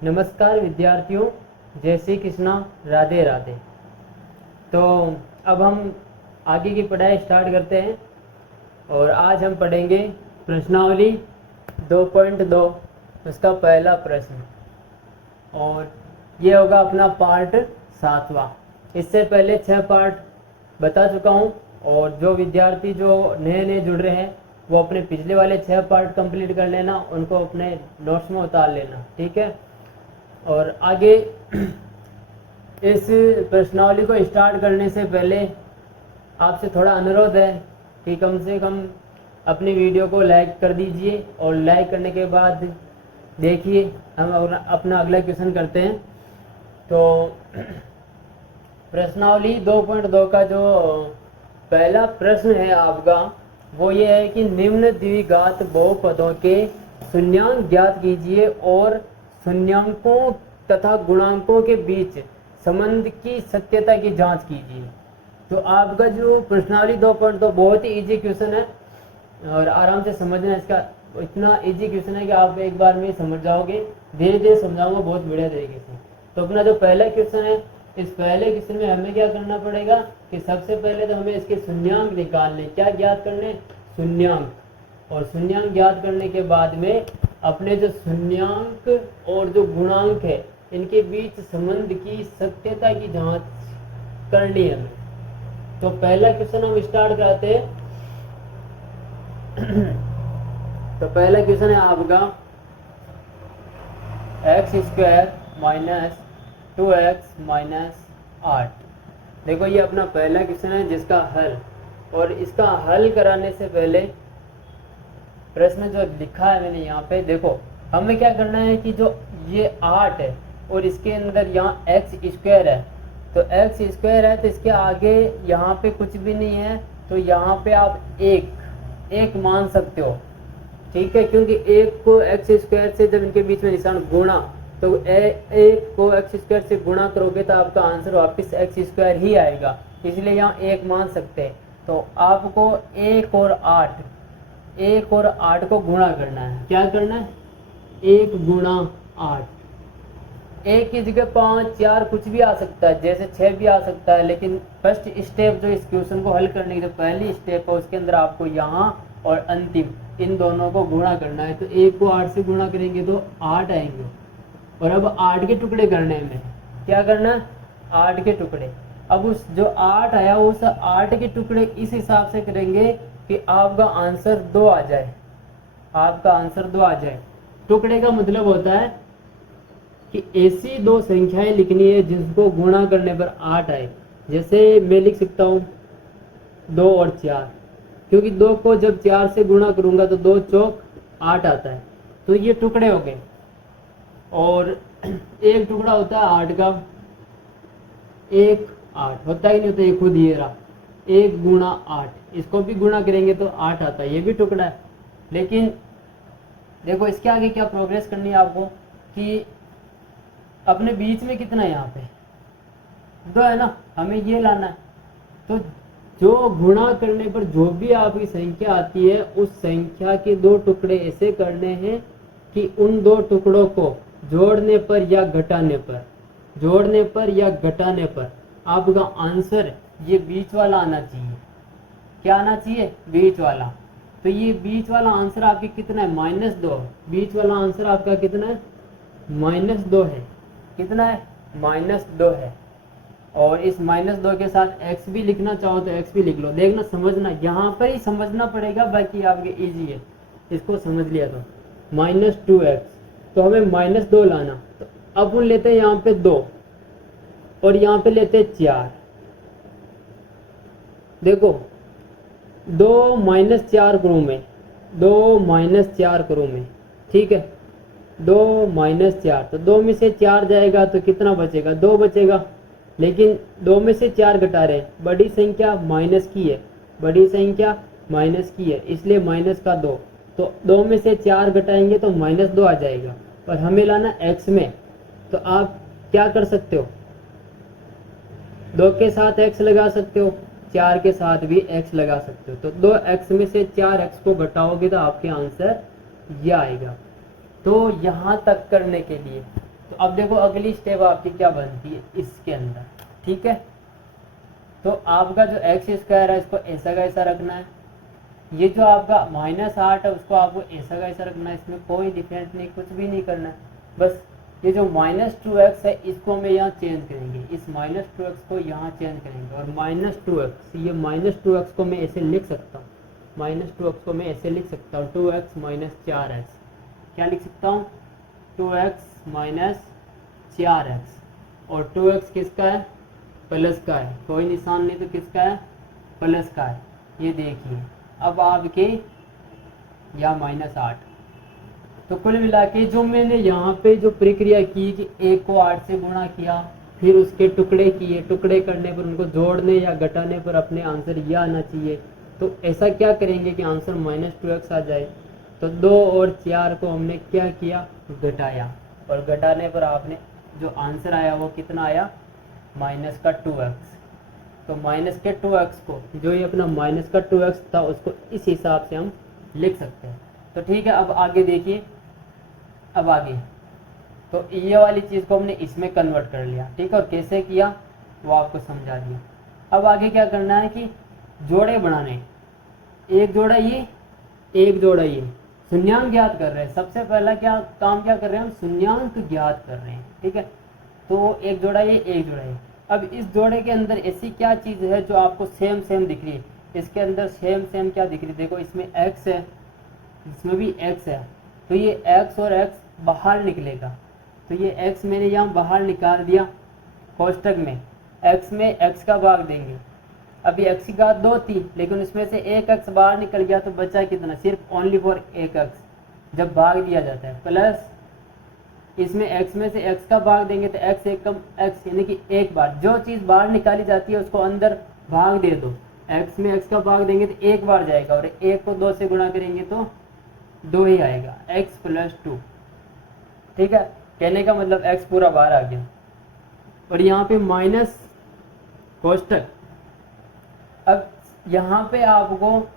नमस्कार विद्यार्थियों, जय श्री कृष्णा, राधे राधे। तो अब हम आगे की पढ़ाई स्टार्ट करते हैं और आज हम पढ़ेंगे प्रश्नावली 2.2 उसका पहला प्रश्न और ये होगा अपना पार्ट 7वां। इससे पहले 6 पार्ट बता चुका हूँ और जो विद्यार्थी जो नए जुड़ रहे हैं वो अपने पिछले वाले 6 पार्ट कंप्लीट कर लेना, उनको अपने नोट्स में उतार लेना, ठीक है। और आगे इस प्रश्नावली को स्टार्ट करने से पहले आपसे थोड़ा अनुरोध है कि कम से कम अपनी वीडियो को लाइक कर दीजिए और लाइक करने के बाद देखिए हम अपना अगला क्वेश्चन करते हैं। तो प्रश्नावली 2.2 का जो पहला प्रश्न है आपका वो ये है कि निम्न द्विघात बहुपदों के शून्यांक ज्ञात कीजिए और शून्यांकों तथा गुणांकों के बीच संबंध की सत्यता की जांच कीजिए। तो आपका जो प्रश्नावली 2.2 बहुत ही इजी क्वेश्चन है और आराम से समझना। इसका इतना इजी क्वेश्चन है कि आप एक बार में समझ जाओगे, धीरे धीरे समझाऊंगा बहुत बढ़िया तरीके से। तो अपना जो पहला क्वेश्चन है, इस पहले क्वेश्चन में हमें क्या करना पड़ेगा कि सबसे पहले तो हमें इसके शून्यांक निकालने, क्या ज्ञात करने, शून्यांक। और शून्यांक ज्ञात करने के बाद में अपने जो शून्यांक और जो गुणांक है इनके बीच संबंध की सत्यता की जांच करनी है हमें। तो पहला क्वेश्चन हम स्टार्ट कराते हैं। तो पहला क्वेश्चन है आपका x² माइनस 2x माइनस 8। देखो ये अपना पहला क्वेश्चन है जिसका हल, और इसका हल कराने से पहले प्रश्न जो लिखा है मैंने यहाँ पे, देखो हमें क्या करना है कि जो ये 8 है और इसके अंदर यहाँ x² है, तो x² है तो इसके आगे यहाँ पे कुछ भी नहीं है, तो यहाँ पे आप एक मान सकते हो, ठीक है। क्योंकि एक को x² से जब इनके बीच में निशान गुणा, तो एक को x² से गुणा करोगे तो आपका आंसर वापस x² ही आएगा, इसलिए यहाँ एक मान सकते हैं। तो आपको 1 और 8 को गुणा करना है। क्या करना है? 1 गुणा 8। 1 की जगह 5, 4 कुछ भी आ सकता है, जैसे 6 भी आ सकता है, लेकिन फर्स्ट स्टेप जो इस क्वेश्चन को हल करने की जो पहली स्टेप है उसके अंदर आपको यहाँ और अंतिम इन दोनों को गुणा करना है। तो 1 को 8 से गुणा करेंगे तो 8 आएंगे। और अब 8 के टुकड़े करने में क्या करना है? 8 के टुकड़े। अब उस जो 8 आया उस 8 के टुकड़े इस हिसाब से करेंगे कि आपका आंसर 2 आ जाए, आपका आंसर 2 आ जाए। टुकड़े का मतलब होता है कि ऐसी 2 संख्याएं लिखनी है जिसको गुणा करने पर 8 आए। जैसे मैं लिख सकता हूँ 2 और 4, क्योंकि 2 को जब 4 से गुणा करूंगा तो 2 चौक 8 आता है। तो ये टुकड़े हो गए। और एक टुकड़ा होता है 8 का, 1 8 होता ही नहीं होता, ये खुद ये रहा 1 गुणा 8, इसको भी गुणा करेंगे तो 8 आता है, ये भी टुकड़ा है। लेकिन देखो इसके आगे क्या प्रोग्रेस करनी है आपको कि अपने बीच में कितना है, यहाँ पे 2 है ना, हमें ये लाना है। तो जो गुणा करने पर जो भी आपकी संख्या आती है उस संख्या के 2 टुकड़े ऐसे करने हैं कि उन 2 टुकड़ों को जोड़ने पर या घटाने पर आपका आंसर ये बीच वाला आना चाहिए। क्या आना चाहिए? बीच वाला। तो ये बीच वाला आंसर आपके कितना है? -2। बीच वाला आंसर आपका कितना है? -2 है। कितना है? -2 है। और इस -2 के साथ x भी लिखना चाहो तो x भी लिख लो। देखना, समझना, यहाँ पर ही समझना पड़ेगा, बाकी आपके इजी है, इसको समझ लिया तो। -2x, तो हमें -2 लाना। तो अब हम लेते हैं यहाँ पे 2 और यहाँ पे लेते हैं 4। देखो 2 - 4 करूँ मैं, 2 - 4 करूँ मैं, ठीक है। 2 - 4, तो 2 में से 4 जाएगा तो कितना बचेगा? 2 बचेगा। लेकिन 2 में से 4 घटा रहे हैं, बड़ी संख्या माइनस की है, बड़ी संख्या माइनस की है, इसलिए माइनस का 2। तो 2 में से 4 घटाएंगे तो -2 आ जाएगा। और हमें लाना x में, तो आप क्या कर सकते हो? 2 के साथ x लगा सकते हो, 4 के साथ भी x लगा सकते हो। तो 2x में से 4x को घटाओगे तो आपके आंसर ये आएगा। तो यहाँ तक करने के लिए तो अब देखो अगली स्टेप आपकी क्या बनती है इसके अंदर, ठीक है। तो आपका जो एक्स स्क्वायर है इसको ऐसा का ऐसा रखना है, ये जो आपका -8 है उसको आपको ऐसा का ऐसा रखना है, इसमें कोई डिफरेंस नहीं, कुछ भी नहीं करना है। बस ये जो -2x है इसको हमें यहाँ चेंज करेंगे, इस -2x को यहाँ चेंज करेंगे, और -2x, ये -2x को मैं ऐसे लिख सकता हूँ, -2x को मैं ऐसे लिख सकता हूँ 2x - 4x, क्या लिख सकता हूँ 2x - 4x, और 2x किसका है प्लस का है, कोई निशान नहीं तो किसका है प्लस का है। ये देखिए अब आपके यहाँ -8, तो कुल मिला के जो मैंने यहाँ पे जो प्रक्रिया की कि 1 को 8 से गुणा किया, फिर उसके टुकड़े किए, टुकड़े करने पर उनको जोड़ने या घटाने पर अपने आंसर यह आना चाहिए। तो ऐसा क्या करेंगे कि आंसर -2x आ जाए। तो 2 और 4 को हमने क्या किया घटाया, और घटाने पर आपने जो आंसर आया वो कितना आया -2x। तो -2x को, जो ये अपना -2x था उसको इस हिसाब से हम लिख सकते हैं। तो ठीक है, अब आगे देखिए, अब आगे तो ये वाली चीज़ को हमने इसमें कन्वर्ट कर लिया, ठीक है, और कैसे किया वो आपको समझा दिया। अब आगे क्या करना है कि जोड़े बनाने, एक जोड़ा ये, एक जोड़ा ये, शून्यांक ज्ञात कर रहे हैं। सबसे पहला क्या काम क्या कर रहे हैं हम, शून्यांक ज्ञात कर रहे हैं, ठीक है। तो एक जोड़ा ये, एक जोड़ा ये। अब इस जोड़े के अंदर ऐसी क्या चीज़ है जो आपको सेम सेम दिख रही है, इसके अंदर सेम सेम क्या दिख रही है, देखो इसमें x है, इसमें भी x है, तो ये x और x बाहर निकलेगा। तो ये x मैंने यहाँ बाहर निकाल दिया कोष्टक में, x में x का भाग देंगे। अभी x की घात 2 थी, लेकिन उसमें से एक x बाहर निकल गया, तो बचा कितना, सिर्फ ओनली फॉर एक x जब भाग दिया जाता है, प्लस इसमें x में से x का भाग देंगे तो x एक कम x, यानी कि एक बार जो चीज़ बाहर निकाली जाती है उसको अंदर भाग दे दो, x में x का भाग देंगे तो एक बार जाएगा, और एक को 2 से गुणा करेंगे तो 2 ही आएगा, x + 2, ठीक है। कहने का मतलब x पूरा बाहर आ गया, और यहाँ पे माइनस कोष्टक। अब यहाँ पे आपको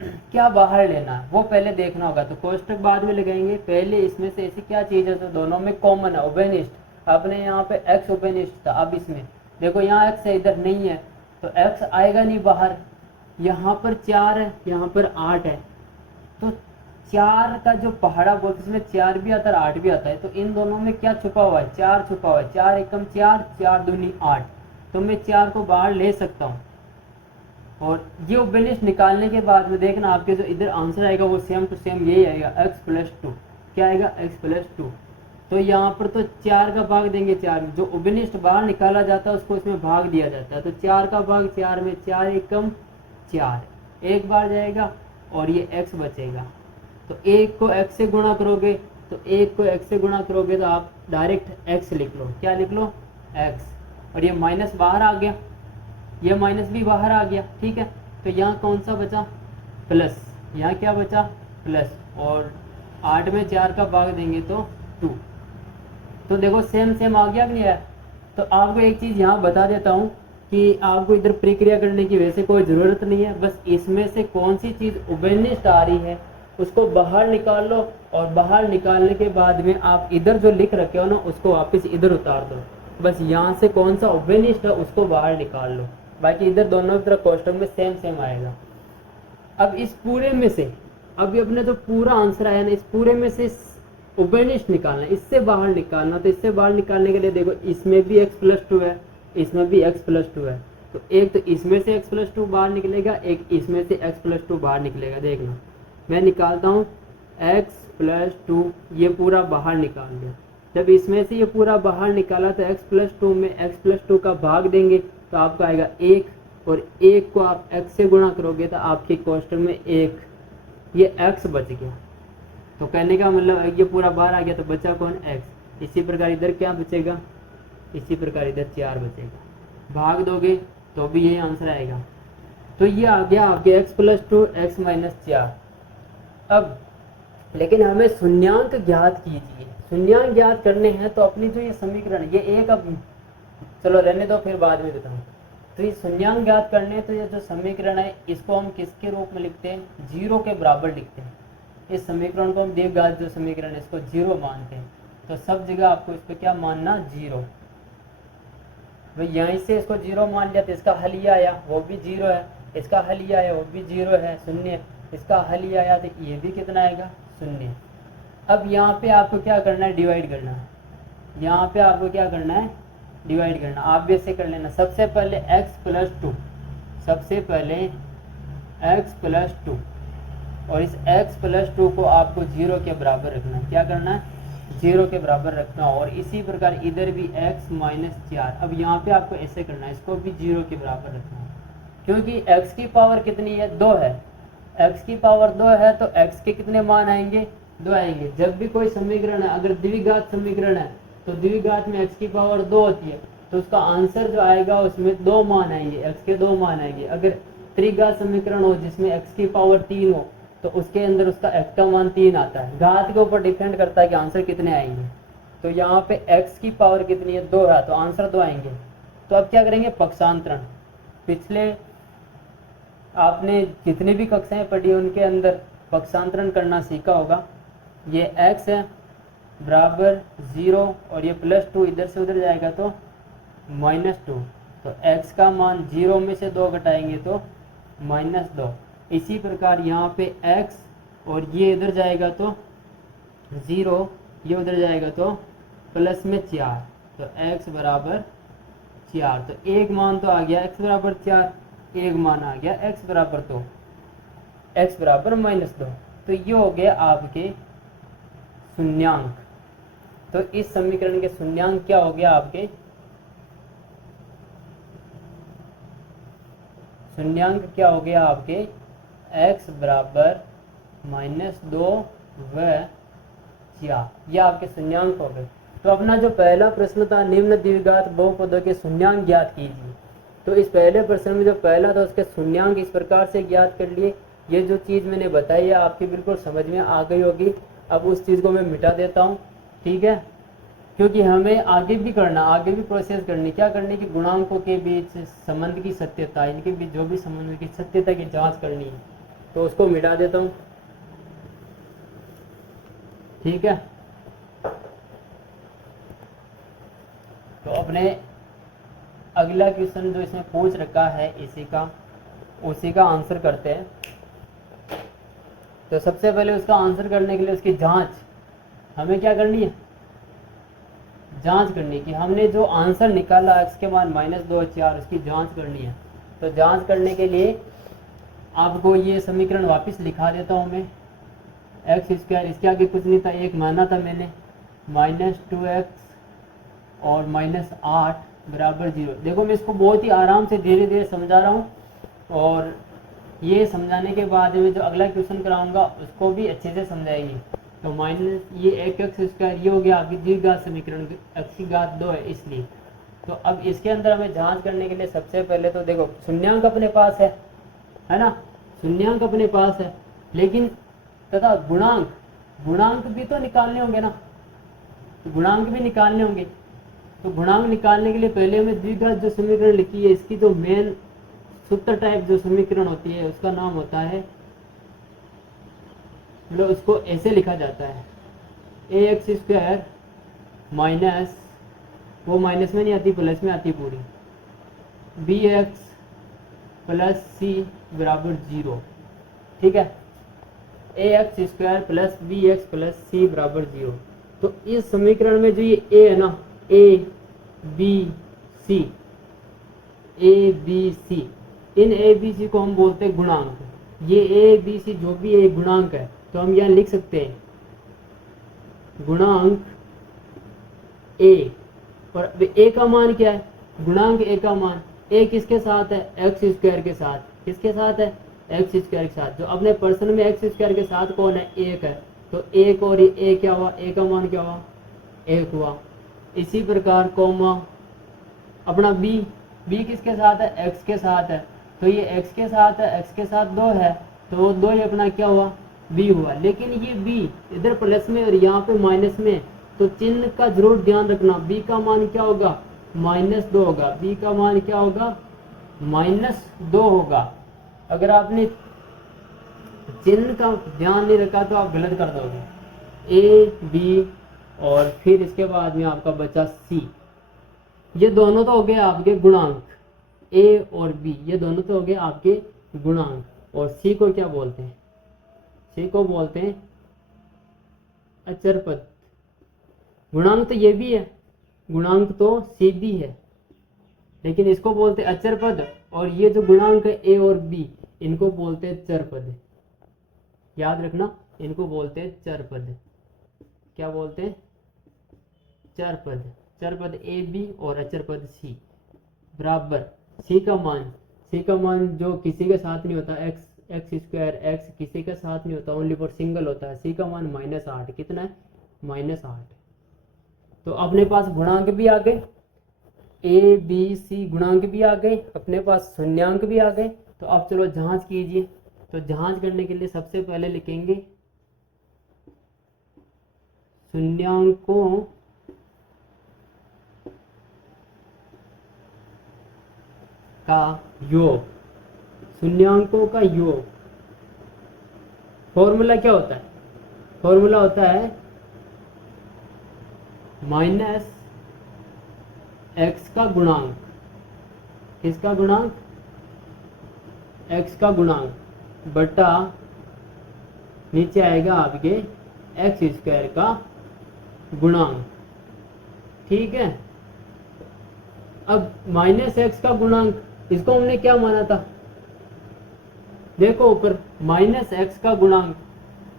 क्या बाहर लेना है वो पहले देखना होगा, तो कोष्टक बाद में लगाएंगे, पहले इसमें से ऐसी क्या चीज़ है जो दोनों में कॉमन है, उभयनिष्ठ। आपने यहाँ पे x उभयनिष्ठ था, अब इसमें देखो यहाँ x है, इधर नहीं है, तो x आएगा नहीं बाहर। यहाँ पर 4 है, यहाँ पर 8 है, तो 4 का जो पहाड़ा बोलते इसमें 4 भी आता है 8 भी आता है, तो इन दोनों में क्या छुपा हुआ है, 4 छुपा हुआ है, 4 एकम 4, 4 दूनी 8, तो मैं 4 को बाहर ले सकता हूँ। और ये उभयनिष्ठ निकालने के बाद में देखना आपके जो इधर आंसर आएगा वो सेम टू सेम यही आएगा, x + 2, क्या आएगा x + 2। तो यहाँ पर तो 4 का भाग देंगे 4 में, जो उभयनिष्ठ बाहर निकाला जाता है उसको इसमें भाग दिया जाता है, तो 4 का भाग 4 में, 4 एकम 4, एक बार जाएगा, और ये x बचेगा। तो एक को x से गुणा करोगे, तो एक को x से गुणा करोगे तो आप डायरेक्ट x लिख लो, क्या लिख लो x, और ये माइनस बाहर आ गया, ये माइनस भी बाहर आ गया, ठीक है। तो यहाँ कौन सा बचा प्लस, यहाँ क्या बचा प्लस, और 8 में 4 का भाग देंगे तो 2। तो देखो सेम सेम आ गया कि नहीं आया। तो आपको एक चीज़ यहाँ बता देता हूँ कि आपको इधर प्रक्रिया करने की वैसे कोई ज़रूरत नहीं है, बस इसमें से कौन सी चीज़ उभयनिष्ठ आ रही है उसको बाहर निकाल लो, और बाहर निकालने के बाद में आप इधर जो लिख रखे हो ना उसको वापस इधर उतार दो, बस यहाँ से कौन सा उभयनिष्ठ है उसको बाहर निकाल लो, बाकी इधर दोनों तरफ कोष्टक में सेम सेम आएगा। अब इस पूरे में से, अभी अपने जो पूरा आंसर आया ना, इस पूरे में से उभयनिष्ठ निकालना, इससे बाहर निकालना। तो इससे बाहर निकालने के लिए देखो इसमें भी x + 2 है, इसमें भी x + 2 है, तो एक तो इसमें से x + 2 बाहर निकलेगा, एक इसमें से x + 2 बाहर निकलेगा। देखना मैं निकालता हूँ x + 2, ये पूरा बाहर निकाल दिया। जब इसमें से ये पूरा बाहर निकाला तो x + 2 में x + 2 का भाग देंगे तो आपका आएगा 1, और 1 को आप x से गुणा करोगे तो आपके कोष्टक में 1, ये x बच गया। तो कहने का मतलब ये पूरा बाहर आ गया, तो बचा कौन x। इसी प्रकार इधर क्या बचेगा, इसी प्रकार इधर 4 बचेगा, भाग दोगे तो भी यही आंसर आएगा। तो ये आ गया आपके x + 2 x - 4। अब लेकिन हमें शून्यांक ज्ञात कीजिए, शून्यांक ज्ञात करने हैं तो अपनी जो ये समीकरण, ये एक, अब चलो रहने दो फिर बाद में बताऊँ। तो ये शून्यांक ज्ञात करने हैं, तो ये जो समीकरण है इसको हम किसके रूप में लिखते हैं, 0 के बराबर लिखते हैं। इस समीकरण को हम दीर्घघात जो समीकरण है इसको 0 मानते हैं। तो सब जगह आपको इस पर क्या मानना, 0। भाई यहीं से इसको 0 मान लिया तो इसका हल ये आया, वो भी 0 है, इसका हल ये आया, वो भी 0 है, 0, इसका हल ये आया तो ये भी कितना आएगा, 0। अब यहाँ पे आपको क्या करना है, डिवाइड करना है। यहाँ पे आपको क्या करना है, डिवाइड करना। आप भी ऐसे कर लेना। सबसे पहले x + 2, सबसे पहले x + 2, और इस x + 2 को आपको 0 के बराबर रखना है। क्या करना है, 0 के बराबर रखना। और इसी प्रकार इधर भी x - 4। अब यहाँ पे आपको ऐसे करना है, इसको भी 0 के बराबर रखना है, क्योंकि x की पावर कितनी है, 2 है। x की पावर 2 है तो x के कितने मान आएंगे, 2 आएंगे। जब भी कोई समीकरण है, अगर द्विघात समीकरण है तो द्विघात में x की पावर 2 होती है, तो उसका आंसर जो आएगा उसमें 2 मान आएंगे, x के 2 मान आएंगे। अगर त्रिघात समीकरण हो जिसमें x की पावर 3 हो तो उसके अंदर उसका x का मान 3 आता है। घात के ऊपर डिपेंड करता है कि आंसर कितने आएंगे। तो यहाँ पे x की पावर कितनी है, 2 है, तो आंसर 2 आएंगे। तो अब क्या करेंगे, पक्षांतरण। पिछले आपने जितनी भी कक्षाएं पढ़ी उनके अंदर पक्षांतरण करना सीखा होगा। ये x है बराबर 0 और ये +2 इधर से उधर जाएगा तो -2, तो x का मान 0 में से 2 घटाएंगे तो -2। इसी प्रकार यहाँ पे x और ये इधर जाएगा तो 0, ये उधर जाएगा तो +4, तो x बराबर 4। तो एक मान तो आ गया x बराबर 4, एक मान आ गया x बराबर 2, x बराबर -2। तो ये हो गया आपके शून्यांक। तो इस समीकरण के शून्यांक क्या हो गया आपके, शून्यांक क्या हो गया आपके, x बराबर -2 व 4। यह आपके शून्यांक हो गए। तो अपना जो पहला प्रश्न था, निम्न द्विघात बहुपदों के शून्यांक ज्ञात कीजिए। तो इस पहले प्रश्न में जो पहला था उसके शून्यांक इस प्रकार से ज्ञात कर लिए। ये जो चीज़ मैंने बताई है आपकी बिल्कुल समझ में आ गई होगी। अब उस चीज़ को मैं मिटा देता हूँ, ठीक है, क्योंकि हमें आगे भी करना, आगे भी प्रोसेस करनी। क्या करनी कि गुणांकों के बीच संबंध की सत्यता, इनके बीच जो भी संबंध की सत्यता की जांच करनी है, तो उसको मिटा देता हूँ, ठीक है। तो अपने अगला क्वेश्चन जो इसमें पूछ रखा है उसी का आंसर करते हैं। तो सबसे पहले उसका आंसर करने के लिए उसकी जांच हमें क्या करनी है, जांच करनी कि हमने जो आंसर निकाला x के मान -2 4, उसकी जांच करनी है। तो जांच करने के लिए आपको ये समीकरण वापस लिखा देता हूँ मैं। x², इसके आगे कुछ नहीं था, एक माना था मैंने, -2x और -8 बराबर 0। देखो मैं इसको बहुत ही आराम से धीरे धीरे समझा रहा हूँ, और ये समझाने के बाद मैं जो अगला क्वेश्चन कराऊंगा उसको भी अच्छे से समझाएंगे। तो ये 1x², ये हो गया आपकी द्विघात समीकरण, x की घात 2 है इसलिए। तो अब इसके अंदर हमें जांच करने के लिए सबसे पहले तो देखो शून्यांक अपने पास है ना, शून्यांक अपने पास है, लेकिन तथा गुणांक भी तो निकालने होंगे ना, तो गुणांक भी निकालने होंगे। तो गुणांक निकालने के लिए पहले हमें द्विघात जो समीकरण लिखी है, इसकी जो मेन सूत्र टाइप जो समीकरण होती है उसका नाम होता है, मतलब उसको ऐसे लिखा जाता है, ax² माइनस, वो माइनस में नहीं आती, प्लस में आती पूरी, bx + c बराबर 0, ठीक है, ax² + bx + c बराबर 0। तो इस समीकरण में जो ये a है ना, a b c, in a b c को हम बोलते हैं गुणांक। ये a b c जो भी एक गुणांक है, तो हम यहाँ लिख सकते हैं गुणांक a। और a का मान क्या है, गुणांक a का मान, a किसके साथ है, x² के साथ। किसके साथ है, x² के साथ। जो अपने प्रश्न में x² के साथ कौन है, 1 है, तो 1 और a क्या हुआ, a का मान क्या हुआ, 1 हुआ। इसी प्रकार कॉमा अपना b किसके साथ है, x के साथ है, तो ये x के साथ है, x के साथ 2 है, तो वो 2 ही अपना क्या हुआ, b हुआ। लेकिन ये b इधर प्लस में और यहाँ पे माइनस में, तो चिन्ह का जरूर ध्यान रखना। b का मान क्या होगा, -2 होगा, b का मान क्या होगा, -2 होगा। अगर आपने चिन्ह का ध्यान नहीं रखा तो आप गलत कर दोगे। a b और फिर इसके बाद में आपका बचा c। ये दोनों तो हो गए आपके गुणांक, a और b, ये दोनों तो हो गए आपके गुणांक। और c को क्या बोलते हैं? c को बोलते हैं अचर पद। गुणांक तो ये भी है, गुणांक तो c भी है, लेकिन इसको बोलते हैं अचर पद। और ये जो गुणांक है a और b, इनको बोलते हैं चर पद। याद रखना, इनको बोलते हैं चर पद। क्या बोलते हैं? चर पद। चर पद ए बी और अचर पद सी बराबर सी का मान जो किसी के साथ नहीं होता, एक्स स्क्वायर एक्स किसी के साथ नहीं होता, ओनली फॉर सिंगल होता है। सी का मान -8। कितना है? -8। तो अपने पास गुणांक भी आ गए, ए बी सी गुणांक भी आ गए, अपने पास शून्यांक भी आ गए। तो अब चलो जांच कीजिए। तो जांच करने के लिए सबसे पहले लिखेंगे शून्यांकों का योग। शून्यांकों का योग फॉर्मूला क्या होता है? फॉर्मूला होता है -x का गुणांक। किसका गुणांक? x का गुणांक बटा नीचे आएगा आपके एक्स स्क्वायर का गुणांक। ठीक है। अब -x का गुणांक, इसको हमने क्या माना था? देखो ऊपर -x का गुणांक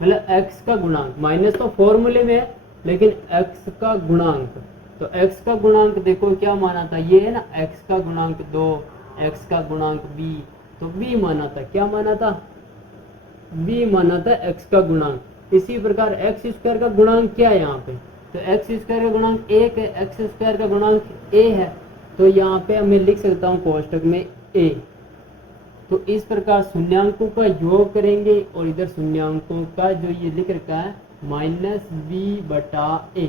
मतलब x का गुणांक, माइनस तो फॉर्मूले में है लेकिन x का गुणांक। तो x का गुणांक देखो क्या माना था? ये है ना x का गुणांक 2, x का गुणांक b। तो b माना था। क्या माना था? b माना था x का गुणांक। इसी प्रकार एक्स स्क्वायर का गुणांक क्या है यहाँ पे? तो एक्स स्क्वायर का गुणांक 1 है, एक्स स्क्वायर का गुणांक a है। तो यहाँ पे मैं लिख सकता हूँ कोष्टक में a। तो इस प्रकार शून्यांकों का योग करेंगे और इधर शून्यांकों का जो ये लिख रखा है -b/a।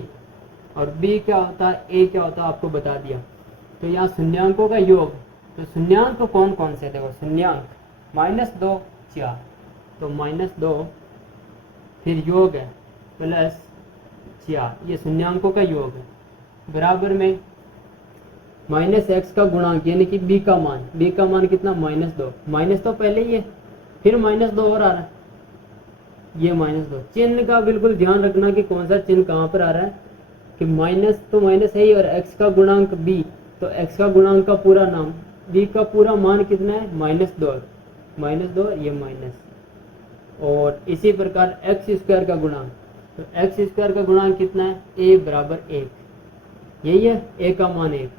और b क्या होता है, a क्या होता है आपको बता दिया। तो यहाँ शून्यांकों का योग, तो शून्यांक कौन कौन से? देखो शून्यांक -2 4, तो -2 फिर योग है +4, ये शून्यांकों का योग है। बराबर में -x का गुणांक यानी कि b का मान कितना? -2। माइनस तो पहले ही है, फिर -2 और आ रहा है, ये -2। चिन्ह का बिल्कुल ध्यान रखना कि कौन सा चिन्ह कहाँ पर आ रहा है, कि माइनस तो माइनस है ही, और x का गुणांक b, तो x का गुणांक का पूरा नाम, b का पूरा मान कितना है? -2 ये माइनस। और इसी प्रकार एक्स स्क्वायर का गुणांक, तो एक्स स्क्वायर का गुणांक कितना है? a बराबर 1, यही है। a का मान 1,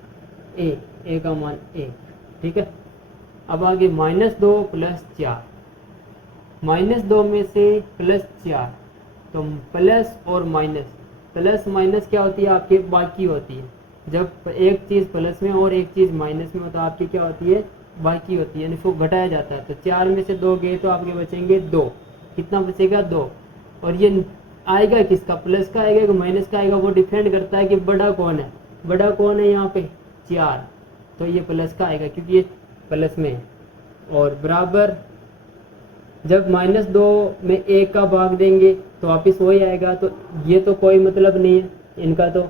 a का मान 1। ठीक है। अब आगे -2 + 4, -2 में से +4, तो प्लस और माइनस, प्लस माइनस क्या होती है आपके? बाकी होती है। जब एक चीज़ प्लस में और एक चीज़ माइनस में होता है आपकी क्या होती है? बाकी होती है, यानी इसको घटाया जाता है। तो 4 में से 2 गए तो आपके बचेंगे 2। कितना बचेगा? 2। और ये आएगा किसका? प्लस का आएगा कि माइनस का आएगा? वो डिपेंड करता है कि बड़ा कौन है। बड़ा कौन है यहाँ पे? 4, तो ये प्लस का आएगा क्योंकि ये प्लस में है। और बराबर जब -2 में 1 का भाग देंगे तो वापिस वही आएगा। तो ये तो कोई मतलब नहीं है इनका तो,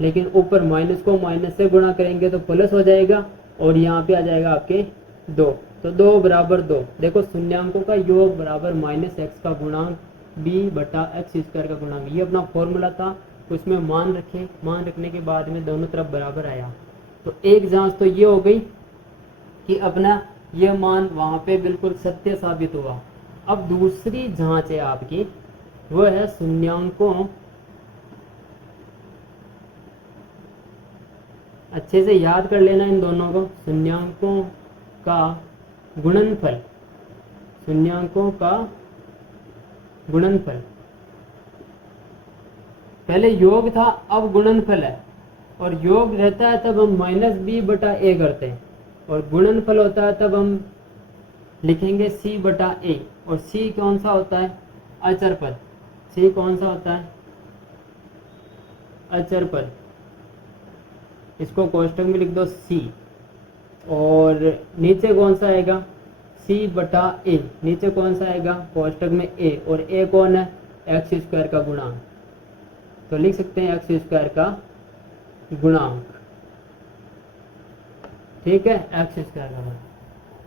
लेकिन ऊपर माइनस को माइनस से गुणा करेंगे तो प्लस हो जाएगा, और यहाँ पे आ जाएगा आपके 2। तो 2 बराबर 2। देखो शून्यांकों का योग बराबर -x का गुणांक b/x² का गुणांक। ये अपना फॉर्मूला था, उसमें मान रखे, मान रखने के बाद में दोनों तरफ बराबर आया। तो एक जांच तो ये हो गई कि अपना ये मान वहाँ पे बिल्कुल सत्य साबित हुआ। अब दूसरी जांच है आपकी, वो है शून्यांकों, अच्छे से याद कर लेना इन दोनों को, शून्यांकों का गुणनफल। शून्यांकों का गुणनफल, पहले योग था अब गुणनफल है। और योग रहता है तब हम -b/a करते हैं, और गुणनफल होता है तब हम लिखेंगे c/a। और c कौन सा होता है? अचर पद। c कौन सा होता है? अचर पद। इसको कोष्टक में लिख दो c, और नीचे कौन सा आएगा? c/a। नीचे कौन सा आएगा? कोष्टक में a, और a कौन है? x² का गुणांक। तो लिख सकते हैं एक्स स्क्वायर का गुणांक, ठीक है, एक्स स्क्वायर का गुणांक।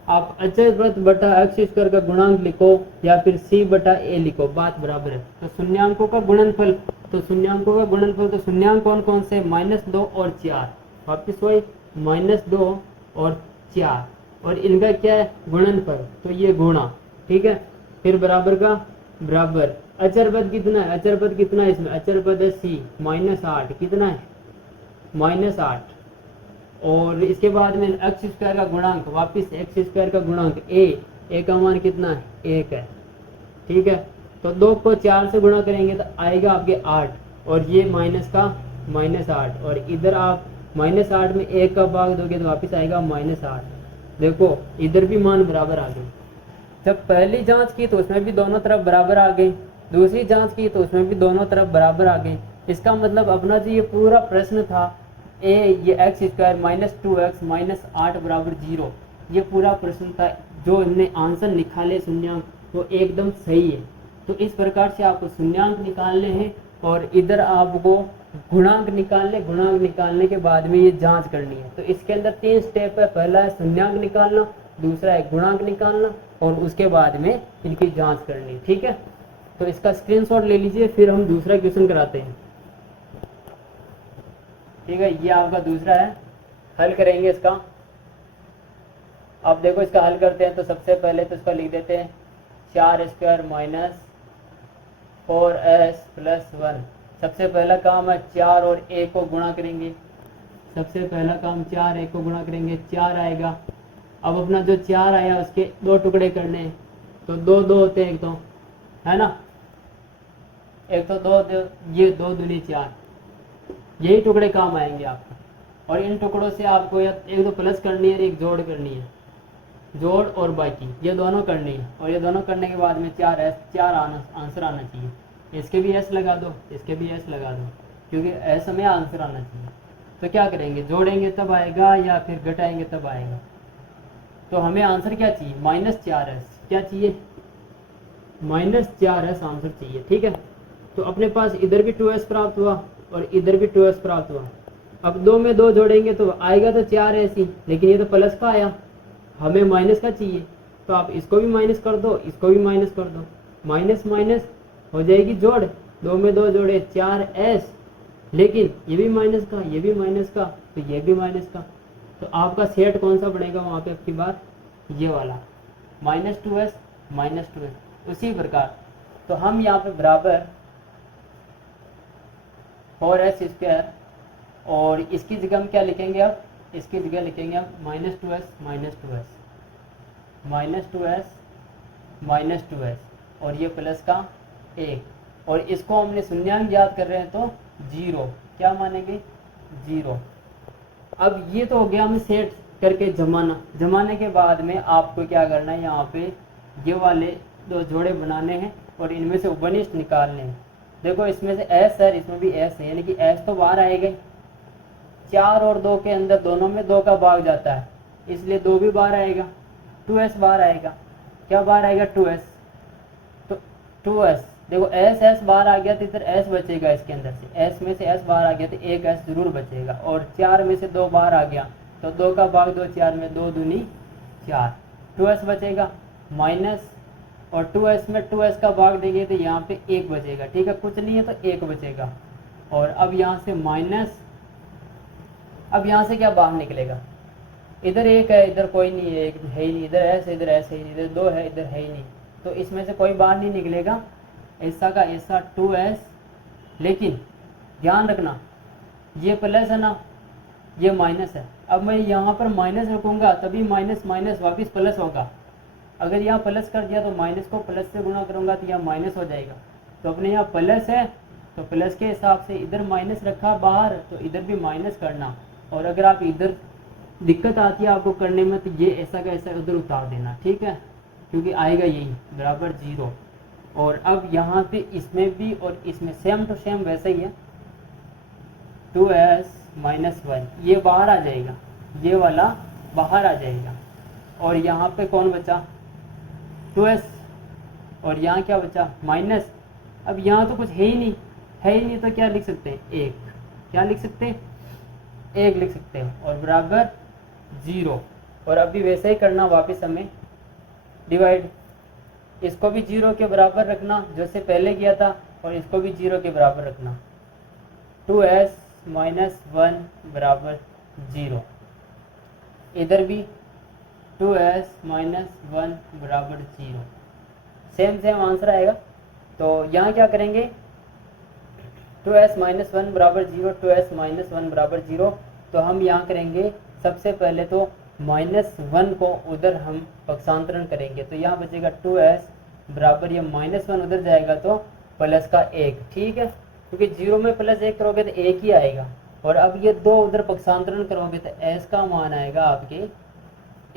आप अचरवृत्त बटा एक्स स्क्वायर का गुणांक लिखो या फिर सी बटा ए लिखो, बात बराबर है। तो शून्यांकों का गुणनफल, तो शून्यांकों का गुणनफल, तो शून्यांक कौन कौन से, -2 और 4, वापिस वही -2 और 4, और इनका क्या है गुणनफल, तो ये गुणा, ठीक है। फिर बराबर का बराबर, अचर पद कितना है, अचर पद कितना है इसमें, अचर पद है सी, -8, कितना है -8, और इसके बाद में एक्स स्क्वायर का गुणांक, वापिस एक्स स्क्वायर का गुणांक ए का मान कितना है 1 है, ठीक है। तो 2 को 4 से गुणा करेंगे तो आएगा आपके 8, और ये माइनस का -8, और इधर आप -8 में 1 का भाग दोगे तो वापिस आएगा -8। देखो इधर भी मान बराबर आ गए। जब पहली जांच की तो उसमें भी दोनों तरफ बराबर आ गए, दूसरी जांच की तो उसमें भी दोनों तरफ बराबर आ गए। इसका मतलब अपना जो ये पूरा प्रश्न था ये एक्स स्क्वायर -2x -8 बराबर 0, ये पूरा प्रश्न था, जो हमने आंसर निकाले शून्यांक वो एकदम सही है। तो इस प्रकार से आपको शून्यांक निकालने हैं और इधर आपको गुणांक निकालने, गुणांक निकालने के बाद में ये जांच करनी है। तो इसके अंदर 3 स्टेप है, पहला है शून्यांक निकालना, दूसरा है गुणांक निकालना, और उसके बाद में इनकी जांच करनी, ठीक है। तो इसका स्क्रीनशॉट ले लीजिए, फिर हम दूसरा क्वेश्चन कराते हैं, ठीक है। ये आपका दूसरा है, हल करेंगे इसका। अब देखो इसका हल करते हैं, तो सबसे पहले तो इसका लिख देते हैं 4 स्क्वायर -4s + 1। सबसे पहला काम है 4 और 1 को गुणा करेंगे, सबसे पहला काम 4 1 को गुणा करेंगे, 4 आएगा। अब अपना जो 4 आया उसके 2 टुकड़े करने हैं, तो 2 2 होते हैं, एक तो है ना, एक तो 2, ये 2 दूनी 4, यही टुकड़े काम आएंगे आपको। और इन टुकड़ों से आपको एक तो प्लस करनी है, एक जोड़ करनी है, जोड़ और बाकी ये दोनों करनी है। और ये दोनों करने के बाद में 4 आंसर आना चाहिए। इसके भी एस लगा दो, इसके भी एस लगा दो, क्योंकि एस में आंसर आना चाहिए। तो क्या करेंगे, जोड़ेंगे तब आएगा या फिर घटाएंगे तब आएगा। तो हमें आंसर क्या चाहिए, -4s, क्या चाहिए -4s आंसर चाहिए, ठीक है। तो अपने पास इधर भी 2s प्राप्त हुआ और इधर भी 2s प्राप्त हुआ। अब 2 में 2 जोड़ेंगे तो आएगा तो 4s ही, लेकिन ये तो प्लस का आया, हमें माइनस का चाहिए। तो आप इसको भी माइनस कर दो, इसको भी माइनस कर दो, माइनस माइनस हो जाएगी जोड़, 2 में 2 जोड़े 4s, लेकिन ये भी माइनस का, ये भी माइनस का, तो ये भी माइनस का। तो आपका सेट कौन सा बनेगा वहाँ पे आपकी बात, ये वाला -2s -2s। उसी प्रकार तो हम यहाँ पे बराबर 4s स्क्वायर, और इसकी जगह हम क्या लिखेंगे, अब इसकी जगह लिखेंगे हम -2s -2s, और ये प्लस का 1, और इसको हमने शून्यांक याद कर रहे हैं तो 0, क्या मानेंगे 0। अब ये तो हो गया हमें सेट करके जमाने के बाद में आपको क्या करना है, यहाँ पे ये वाले 2 जोड़े बनाने हैं और इनमें से उपनिष्ठ निकालने हैं। देखो इसमें से s है, इसमें भी s है, यानी कि s तो बाहर आएगा। 4 और 2 के अंदर दोनों में 2 का भाग जाता है, इसलिए 2 भी बाहर आएगा, 2s बाहर आएगा, क्या बाहर आएगा 2s, तो 2s देखो s बाहर आ गया तो इधर s बचेगा, इसके अंदर से s में से s बाहर आ गया तो एक s जरूर बचेगा, और 4 में से 2 बाहर आ गया तो 2 का भाग 2, 4 में 2 दूनी 4, 2s बचेगा माइनस, और 2s में 2s का भाग देंगे तो यहाँ पे 1 बचेगा, ठीक है, कुछ नहीं है तो 1 बचेगा। और अब यहाँ से माइनस, अब यहाँ से क्या बाहर निकलेगा, इधर 1 है, इधर कोई नहीं है, 1 है ही नहीं, इधर s है, इधर s है ही नहीं, इधर 2 है, इधर है ही नहीं, तो इसमें से कोई बाहर नहीं निकलेगा, ऐसा का ऐसा 2s। लेकिन ध्यान रखना ये प्लस है ना, ये माइनस है। अब मैं यहाँ पर माइनस रखूँगा तभी माइनस माइनस वापस प्लस होगा, अगर यहाँ प्लस कर दिया तो माइनस को प्लस से गुणा करूँगा तो यहाँ माइनस हो जाएगा। तो अपने यहाँ प्लस है तो प्लस के हिसाब से इधर माइनस रखा बाहर, तो इधर भी माइनस करना, और अगर आप इधर दिक्कत आती है आपको करने में तो ये ऐसा का ऐसा उधर उतार देना, ठीक है, क्योंकि आएगा यही बराबर 0। और अब यहाँ पे इसमें भी और इसमें सेम टू सेम वैसा ही है, 2s -1 ये बाहर आ जाएगा, ये वाला बाहर आ जाएगा, और यहाँ पे कौन बचा 2s, और यहाँ क्या बचा माइनस। अब यहाँ तो कुछ है ही नहीं, है ही नहीं तो क्या लिख सकते हैं, एक। क्या लिख सकते हैं, एक लिख सकते हैं, और बराबर 0। और अभी वैसे ही करना, वापस हमें डिवाइड, इसको भी 0 के बराबर रखना जैसे पहले किया था, और इसको भी 0 के बराबर रखना। 2s माइनस 1 बराबर 0। इधर भी 2s माइनस 1 बराबर 0। सेम आंसर आएगा। तो यहाँ क्या करेंगे, 2s माइनस 1 बराबर 0, 2s माइनस 1 बराबर 0। तो हम यहाँ करेंगे सबसे पहले तो -1 को उधर हम पक्षांतरण करेंगे, तो यहाँ बचेगा 2s बराबर, ये -1 उधर जाएगा तो प्लस का 1। ठीक है, क्योंकि 0 में +1 करोगे तो 1 ही आएगा। और अब ये 2 उधर पक्षांतरण करोगे तो s का मान आएगा आपके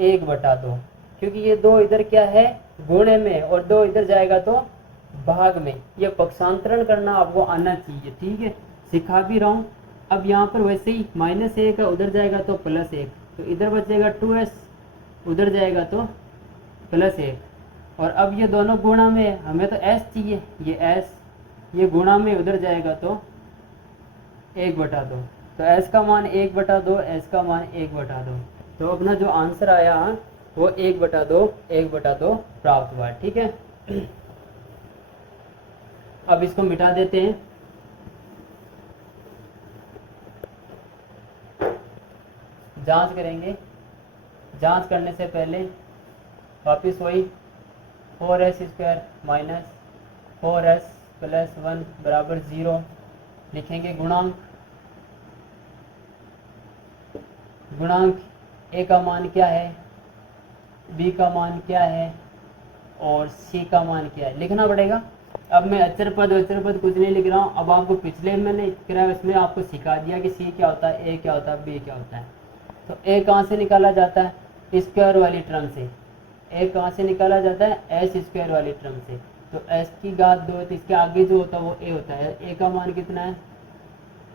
1/2, क्योंकि ये 2 इधर क्या है, गुणे में, और 2 इधर जाएगा तो भाग में। ये पक्षांतरण करना आपको आना चाहिए। ठीक है, सिखा भी रहा हूँ। अब यहाँ पर वैसे ही -1 है, उधर जाएगा तो +1, तो इधर बचेगा 2s, उधर जाएगा तो +1। और अब ये दोनों गुणा में, हमें तो s चाहिए, ये s, ये गुणा में उधर जाएगा तो 1/2। तो s का मान 1/2, s का मान 1/2। तो अपना जो आंसर आया वो 1/2 प्राप्त हुआ। ठीक है, अब इसको मिटा देते हैं। जांच करेंगे। जांच करने से पहले वापस वही 4s² माइनस 4s प्लस 1 बराबर 0 लिखेंगे। गुणांक a का मान क्या है, b का मान क्या है, और c का मान क्या है, लिखना पड़ेगा। अब मैं अचर पद कुछ नहीं लिख रहा हूँ। अब आपको पिछले मैंने करा उसमें आपको सिखा दिया कि c क्या होता है, a क्या होता है, b क्या होता है। तो a कहाँ से निकाला जाता है, स्क्वायर वाली टर्म से। a कहाँ से निकाला जाता है, s² वाली टर्म से। तो s की घात 2, तो इसके आगे जो होता है वो a होता है। a का मान कितना है,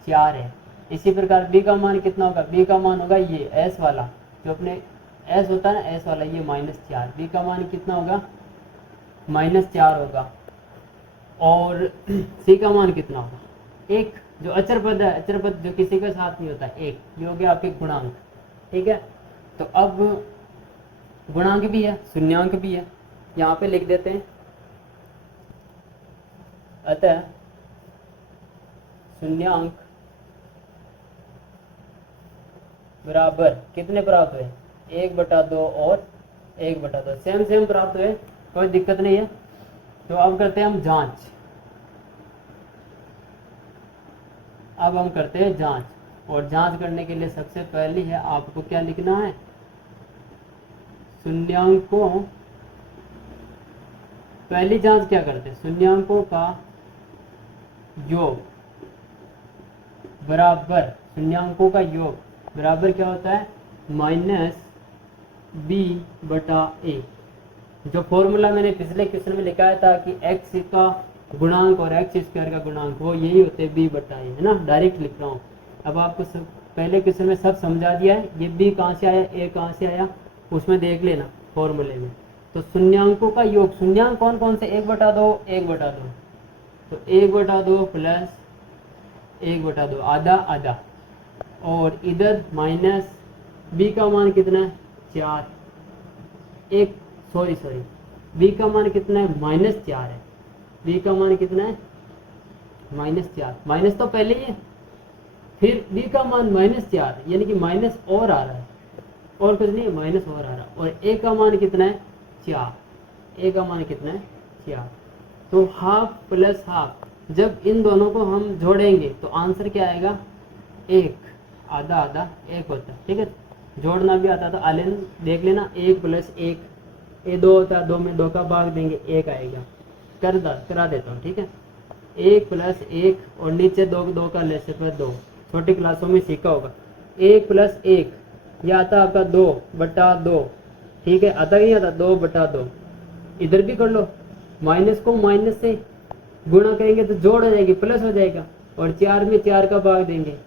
4 है। इसी प्रकार b का मान कितना होगा, b का मान होगा ये s वाला, जो अपने s होता है ना, s वाला, ये -4। b का मान कितना होगा, -4 होगा। और c का मान कितना होगा, 1। जो अचर पद है, अचर पद जो किसी के साथ नहीं होता, 1, ये हो गया आपके गुणांक। ठीक है, तो अब गुणांक भी है, शून्यांक भी है, यहाँ पे लिख देते हैं। अतः शून्यांक बराबर कितने प्राप्त हुए, 1/2 और 1/2, सेम प्राप्त हुए, कोई दिक्कत नहीं है। तो अब करते हैं हम जांच। अब हम करते हैं जांच, और जांच करने के लिए सबसे पहले है आपको क्या लिखना है, शून्यांकों, पहली जांच क्या करते हैं, शून्यांकों का योग बराबर, शून्यांकों का योग बराबर क्या होता है, -b/a। जो फॉर्मूला मैंने पिछले क्वेश्चन में लिखाया था कि x का गुणांक और x² का गुणांक वो यही होते हैं b/a, है ना, डायरेक्ट लिख रहा हूँ। अब आपको पहले क्वेश्चन में सब समझा दिया है। ये b कहाँ से आया, a कहाँ से आया, उसमें देख लेना फॉर्मूले में। तो शून्यांकों का योग, शून्यांक कौन कौन से, 1/2, 1/2, तो 1/2 प्लस 1/2, आधा आधा, और इधर माइनस b का मान कितना है, 4, सॉरी b का मान कितना है, -4 है। b का मान कितना है, -4, माइनस तो पहले ही है, फिर b का मान -4, यानी कि माइनस और आ रहा है, और कुछ नहीं, माइनस और आ रहा है। और a का मान कितना है, 4, a का मान कितना है, 4। तो हाफ प्लस हाफ, जब इन दोनों को हम जोड़ेंगे तो आंसर क्या आएगा, 1, आधा आधा 1 होता है। ठीक है, जोड़ना भी आता तो आलेन देख लेना, 1 + 1, ये 2 होता है, 2 में 2 का भाग देंगे, 1 आएगा। करा देता हूँ। ठीक है, 1 + 1, और नीचे 2 का लेसे पर 2, छोटी क्लासों में सीखा होगा। 1 + 1 यह आता आपका 2/2। ठीक है, आता नहीं आता, 2/2। इधर भी कर लो, माइनस को माइनस से गुणा करेंगे तो जोड़ हो जाएगी, प्लस हो जाएगा, और 4 में 4 का भाग देंगे,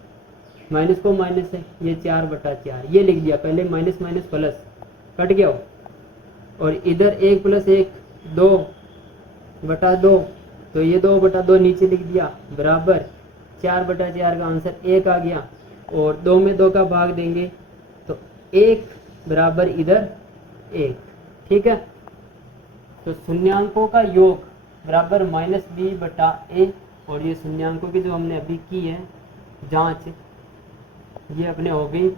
माइनस को माइनस से, ये 4/4, ये लिख दिया। पहले माइनस माइनस प्लस कट गया हो। और इधर 1 + 1 2/2, तो ये 2/2 नीचे लिख दिया बराबर 4/4 का आंसर 1 आ गया। और 2 में 2 का भाग देंगे तो 1 बराबर इधर 1, ठीक है। तो शून्यांकों का योग बराबर -b/a। और ये शून्यांकों की जो हमने अभी की है जांच, ये अपने हो गई।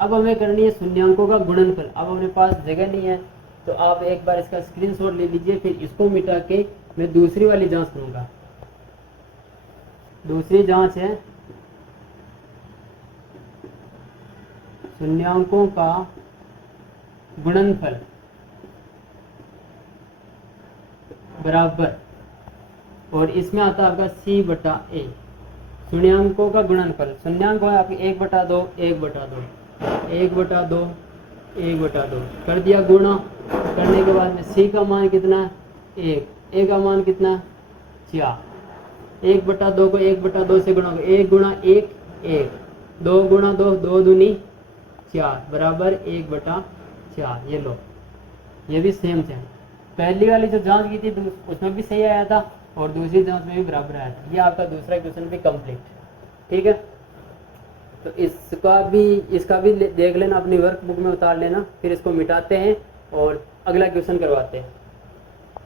अब हमें करनी है शून्यांकों का गुणनफल। अब अपने पास जगह नहीं है तो आप एक बार इसका स्क्रीनशॉट ले लीजिए, फिर इसको मिटा के मैं दूसरी वाली जांच करूंगा। दूसरी जांच है शून्यांकों का गुणनफल बराबर, और इसमें आता है आपका c/a। शून्यांकों का गुणनफल, शून्यांक है आपके 1/2 1/2 1/2 1/2 कर दिया गुणा। करने के बाद में c का मान कितना 1, a का मान कितना 4। 1/2 को 1/2 से गुणा, 1 गुणा 1 1, 2 गुणा 2 2 दूनी 4 बराबर 1/4। ये लो, ये भी सेम सेम। पहली वाली जो जांच की थी उसमें भी सही आया था और दूसरी जांच में भी बराबर आया था। ये आपका दूसरा क्वेश्चन भी कंप्लीट, ठीक है। तो इसका भी देख लेना, अपनी वर्कबुक में उतार लेना, फिर इसको मिटाते हैं और अगला क्वेश्चन करवाते हैं,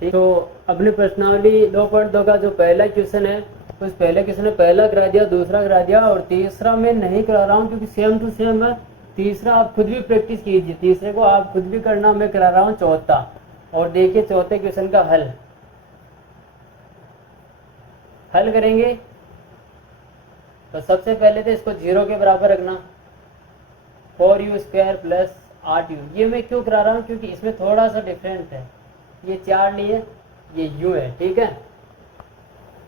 ठीक। तो अपनी प्रश्नावली 2.2 का जो पहला क्वेश्चन है, उस पहले क्वेश्चन में पहला करा दिया, दूसरा करा दिया और तीसरा मैं नहीं करा रहा हूँ क्योंकि सेम टू सेम है। तीसरा आप खुद भी प्रैक्टिस कीजिए, तीसरे को आप खुद भी करना, मैं करा रहा हूँ चौथा। और देखिए चौथे क्वेश्चन का हल करेंगे। तो सबसे पहले तो इसको 0 के बराबर रखना, 4u² + 8u। ये मैं क्यों करा रहा हूँ क्योंकि इसमें थोड़ा सा डिफरेंट है, ये 4 नहीं है, ये u है, ठीक है।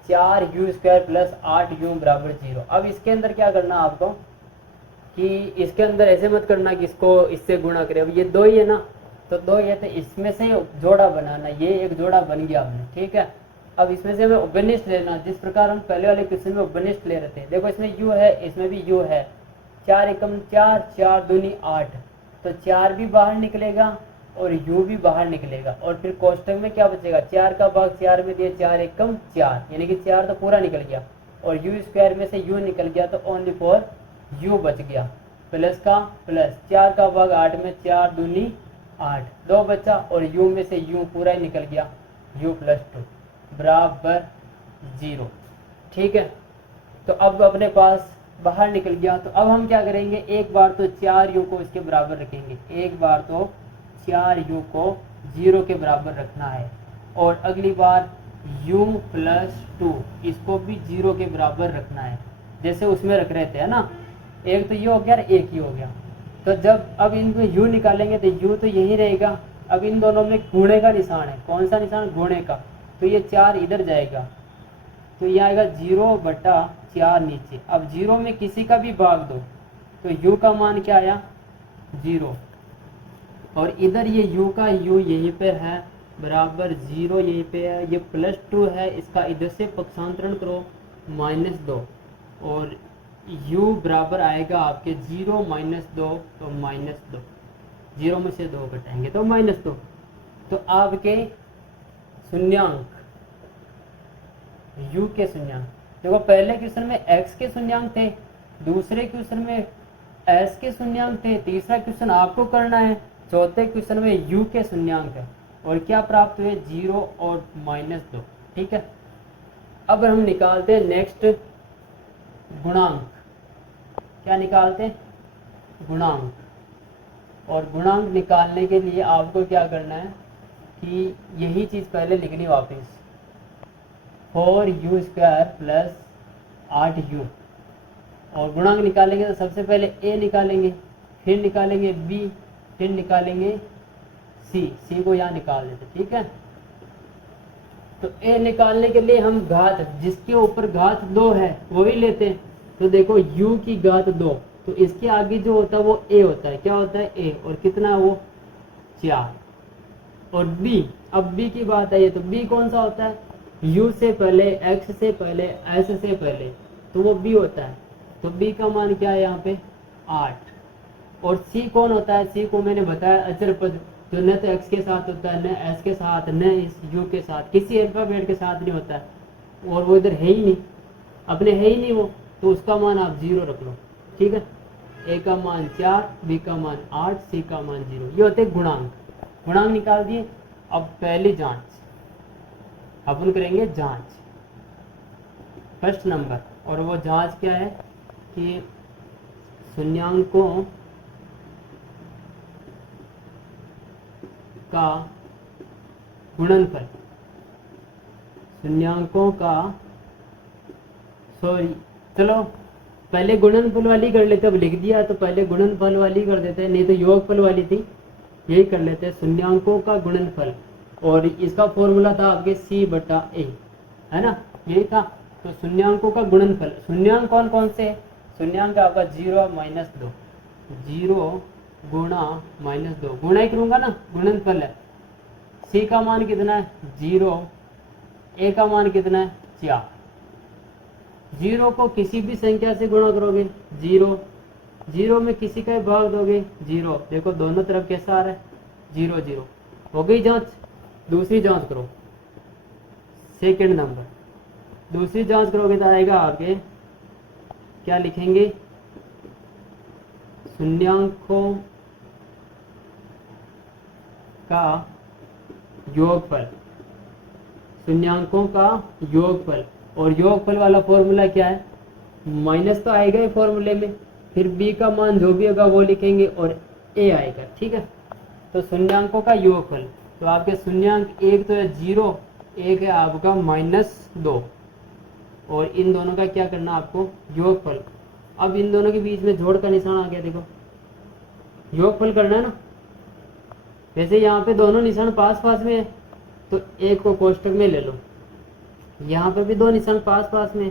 4u² + 8u बराबर 0। अब इसके अंदर क्या करना आपको कि इसके अंदर ऐसे मत करना कि इसको इससे गुणा करें। अब ये 2 ही है ना, तो 2 ये तो इसमें से जोड़ा बनाना, ये एक जोड़ा बन गया हमने, ठीक है। अब इसमें से हमें उपनिष्ठ लेना, जिस प्रकार हम पहले वाले क्वेश्चन में उपनिष्ठ ले रहे थे। देखो इसमें u है, इसमें भी u है। 4 एकम 4, 4 दूनी 8, तो 4 भी बाहर निकलेगा और u भी बाहर निकलेगा। और फिर कोष्टक में क्या बचेगा, 4 का भाग 4 में दिया, 4 एकम 4, यानी कि 4 तो पूरा निकल गया और u² में से u निकल गया, तो ओनली फॉर u बच गया। प्लस का प्लस, 4 का भाग 8 में, 4 दूनी 8, 2 बचा और u में से u पूरा ही निकल गया, u + 2 बराबर 0, ठीक है। तो अब अपने पास बाहर निकल गया। तो अब हम क्या करेंगे, एक बार तो 4u को इसके बराबर रखेंगे, एक बार तो 4u को 0 के बराबर रखना है। और अगली बार u + 2 इसको भी 0 के बराबर रखना है, जैसे उसमें रख रहे थे, है ना। एक तो ये हो गया और एक ही हो गया। तो जब अब इनको u निकालेंगे तो u तो यही रहेगा। अब इन दोनों में गुणे का निशान है, कौन सा निशान, गुणे का। तो ये 4 इधर जाएगा, तो ये आएगा 0/4 नीचे। अब 0 में किसी का भी भाग दो तो u का मान क्या आया 0, और इधर ये u का u यहीं पे है बराबर 0, यहीं पे है। ये +2 है, इसका इधर से पक्षांतरण करो -2, और u बराबर आएगा आपके 0 - 2, तो -2, 0 में से 2 घटाएंगे तो -2। तो आपके शून्यांक u के शून्यांक, देखो पहले क्वेश्चन में x के शून्यांक थे, दूसरे क्वेश्चन में s के शून्यांक थे, तीसरा क्वेश्चन आपको करना है, चौथे क्वेश्चन में u के शून्यांक है। और क्या प्राप्त हुए 0 और -2, ठीक है। अब हम निकालते हैं नेक्स्ट गुणांक। क्या निकालते हैं, गुणांक। और गुणांक निकालने के लिए आपको क्या करना है कि यही चीज़ पहले लिखनी वापस, 4u² + 8u। और गुणांक निकालेंगे तो सबसे पहले a निकालेंगे, फिर निकालेंगे b, फिर निकालेंगे c को यहाँ निकाल देते, ठीक है। तो a निकालने के लिए हम घात, जिसके ऊपर घात 2 है वही लेते हैं। तो देखो u की घात 2, तो इसके आगे जो होता है वो a होता है, क्या होता है a, और कितना है वो 4। और b, अब b की बात आई है तो b कौन सा होता है, u से पहले, x से पहले, s से पहले, तो वो b होता है। तो b का मान क्या है यहाँ पे 8। और c कौन होता है, c को मैंने बताया अचर पद, तो तो न तो x के साथ होता है, न s के साथ, न इस u के साथ, किसी अल्फ़ाबेट के साथ नहीं होता है, और वो इधर है ही नहीं, अपने है ही नहीं वो, तो उसका मान आप 0 रख लो। ठीक है, a का मान 4, b का मान 8, c का मान 0, ये होते गुणांक। गुणांक निकाल दिए। अब पहली जांच अपन करेंगे, जांच फर्स्ट नंबर, और वो जांच क्या है कि शून्यांकों का गुणनफल, शून्यांकों का, सॉरी चलो पहले गुणनफल वाली कर लेते, अब लिख दिया तो पहले गुणनफल वाली कर देते हैं, नहीं तो योगफल वाली थी, यही कर लेते हैं, शून्यांकों का गुणनफल। और इसका फॉर्मूला था आपके c/a, है ना, यही था। तो शून्यांकों का गुणनफल, शून्यांक कौन कौन से है, शून्यांक आपका 0 - 2, 0 गुणा -2, गुणा ही करूंगा ना, गुणनफल है। c का मान कितना है 0, a का मान कितना है 4। 0 को किसी भी संख्या से गुणा करोगे 0, 0 में किसी का भाग दोगे 0, देखो दोनों तरफ कैसा आ रहा है 0 0। हो गई जांच। दूसरी जांच करो, सेकंड नंबर, दूसरी जांच करोगे तो आएगा आगे, क्या लिखेंगे, शून्यांकों का योगफल, शून्यांकों का योगफल। और योगफल वाला फॉर्मूला क्या है, माइनस तो आएगा ही फॉर्मूले में, फिर b का मान जो भी होगा वो लिखेंगे और a आएगा। ठीक है, तो शून्यांकों का योगफल, तो आपके शून्यांक एक तो है 0, एक है आपका -2, और इन दोनों का क्या करना आपको, योगफल। अब इन दोनों के बीच में जोड़ का निशान आ गया, देखो योगफल करना है ना। वैसे यहाँ पे दोनों निशान पास पास में है, तो एक को कोष्टक में ले लो, यहाँ पर भी दो निशान पास पास में,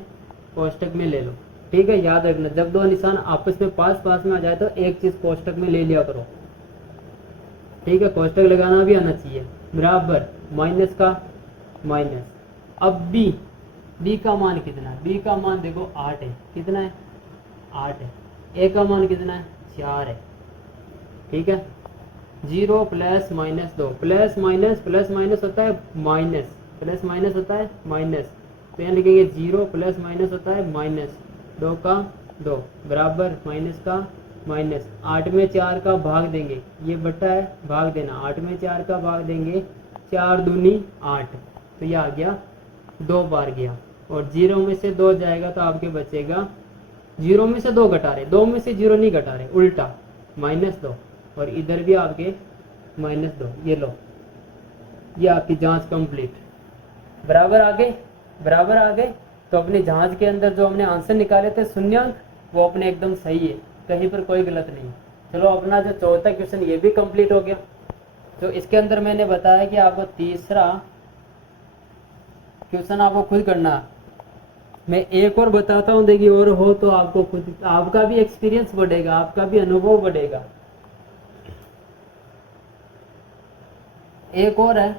कोष्टक में ले लो। ठीक है, याद रखना जब दो निशान आपस में पास पास में आ जाए तो एक चीज कोष्टक में ले लिया करो। ठीक है, कोष्टक लगाना भी आना चाहिए। बराबर माइनस का माइनस। अब b का मान कितना है, b का मान देखो 8 है, कितना है 8 है। a का मान कितना है 4 है। ठीक है, 0 + -2, प्लस माइनस होता है माइनस, प्लस माइनस होता है माइनस, तो यहाँ लिखेंगे 0 + होता है माइनस, 2 का 2 बराबर माइनस का माइनस। 8 में 4 का भाग देंगे, ये बटा है भाग देना, 8 में 4 का भाग देंगे, 4 दूनी 8, तो ये आ गया 2 बार गया, और 0 में से 2 जाएगा तो आपके बचेगा, 0 में से 2 घटा रहे, 2 में से 0 नहीं घटा रहे, उल्टा -2, और इधर भी आपके -2। ये लो, ये आपकी जांच कंप्लीट। बराबर आ गए, बराबर आ गए। तो अपनी जांच के अंदर जो हमने आंसर निकाले थे शून्यांक, वो अपने एकदम सही है, कहीं पर कोई गलत नहीं। चलो अपना जो चौथा क्वेश्चन ये भी कंप्लीट हो गया। तो इसके अंदर मैंने बताया कि आपको तीसरा क्वेश्चन आपको खुद करना। मैं एक और बताता हूँ, देखिए और हो तो आपको खुद, आपका भी एक्सपीरियंस बढ़ेगा, आपका भी अनुभव बढ़ेगा। एक और है